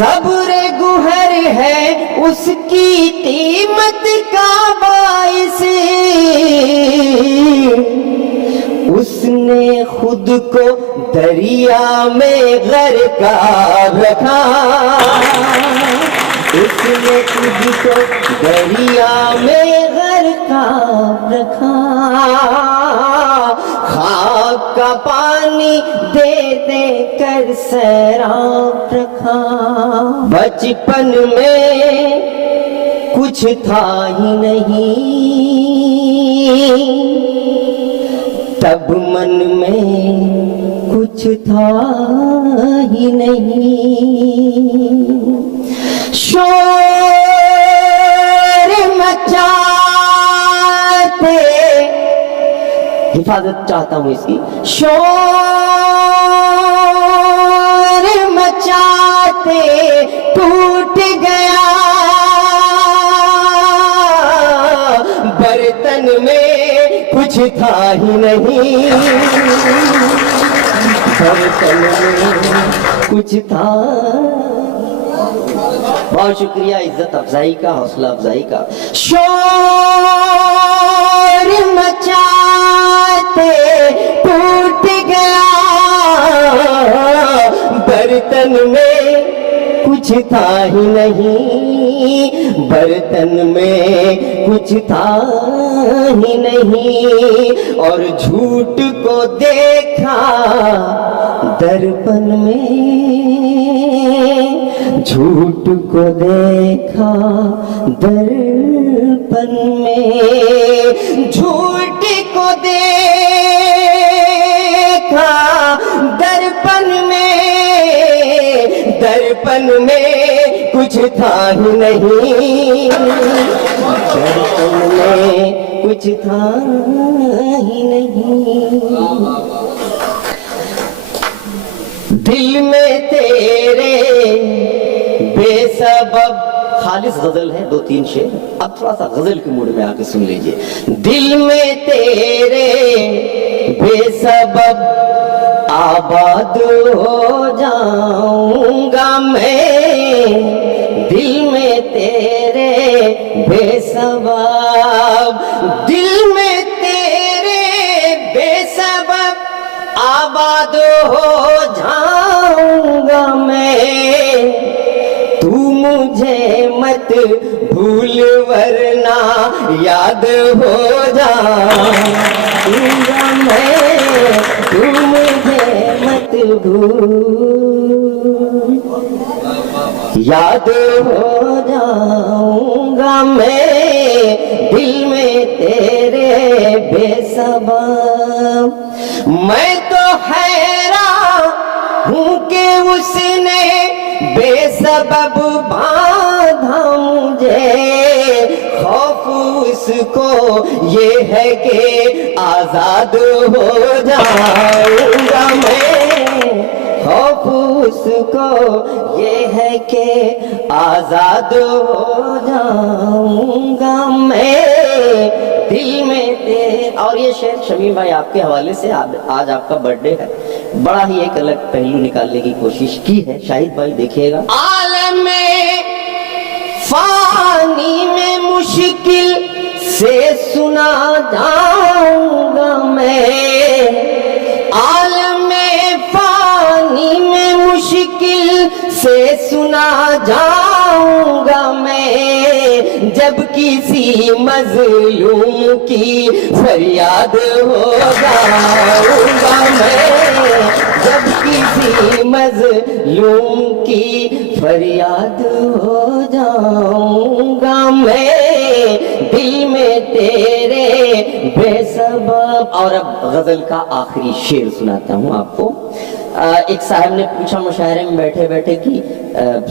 सब्र गुहर है उसकी कीमत का बाइस, उसने खुद को दरिया में गरकाब रखा, उसने खुद को दरिया में गरकाब रखा, खाक का पानी दे दे कर सैराब रखा। बचपन में कुछ था ही नहीं, तब मन में कुछ था ही नहीं, शोर मचाते, हिफाजत चाहता हूं इसकी, शोर मचाते टूट गया बर्तन में कुछ था ही नहीं, बर्तन में कुछ था। बहुत शुक्रिया इज्जत अफजाई का, हौसला अफजाई का। शोर मचाते टूट गया बर्तन में कुछ था ही नहीं, बर्तन में कुछ था ही नहीं, और झूठ को देखा दर्पण में, झूठ को देखा दर्पण में, झूठ को देखा दर्पण में, दर्पण में कुछ था ही नहीं, दर्पण में कुछ था ही नहीं। दिल में तेरे बेसबब, खालिस गजल है, 2-3 शेर, अब थोड़ा सा गजल के मूड में आके सुन लीजिए। दिल में तेरे बेसबब आबाद हो जाऊंगा मैं, दिल में तेरे बेसबब, दिल में तेरे बेसबब आबाद हो जाऊंगा मैं, तू मुझे मत भूल वरना याद हो जाऊंगा मैं, तू मुझे मत भूल, याद हो जाऊंगा मैं, दिल में तेरे बेसबब। मैं तो हैरान हूँ कि उसने बेसबब बांधा मुझे, खौफ उसको ये है कि आजाद हो जाऊंगा मैं, खौफ उसको ये है कि आजाद हो जाऊंगा मैं, दिल में तेरे। और ये शेर शमीम भाई आपके हवाले से, आज आपका बर्थडे है, बड़ा ही एक अलग पहलू निकालने की कोशिश की है, शाहिद भाई देखिएगा। आलम में फानी में मुश्किल से सुना जाऊंगा मैं, आलम में फानी में मुश्किल से सुना जाऊंगा मैं, जब किसी मजलूम की फरियाद हो जाऊंगा मैं, जब किसी मजलूम की फरियाद हो जाऊंगा मैं, दिल में तेरे बेसबब। और अब गजल का आखिरी शेर सुनाता हूँ आपको। एक साहब ने पूछा मुशायरे में बैठे बैठे कि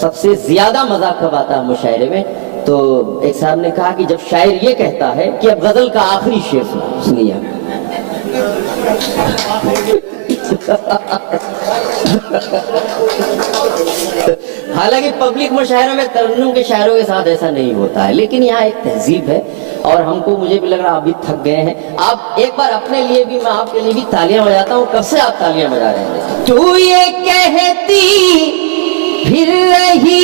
सबसे ज्यादा मजा कब आता है मुशायरे में, तो एक साहब ने कहा कि जब शायर ये कहता है कि अब गजल का आखिरी शेर सुनिए। हालांकि पब्लिक मुशायरों में तरन्नुम के शायरों के साथ ऐसा नहीं होता है, लेकिन यहाँ एक तहजीब है और हमको, मुझे भी लग रहा अभी थक गए हैं। आप एक बार अपने लिए भी, मैं आपके लिए भी तालियां बजाता हूँ। कब से आप तालियां बजा रहे हैं? तू ये कहती फिर रही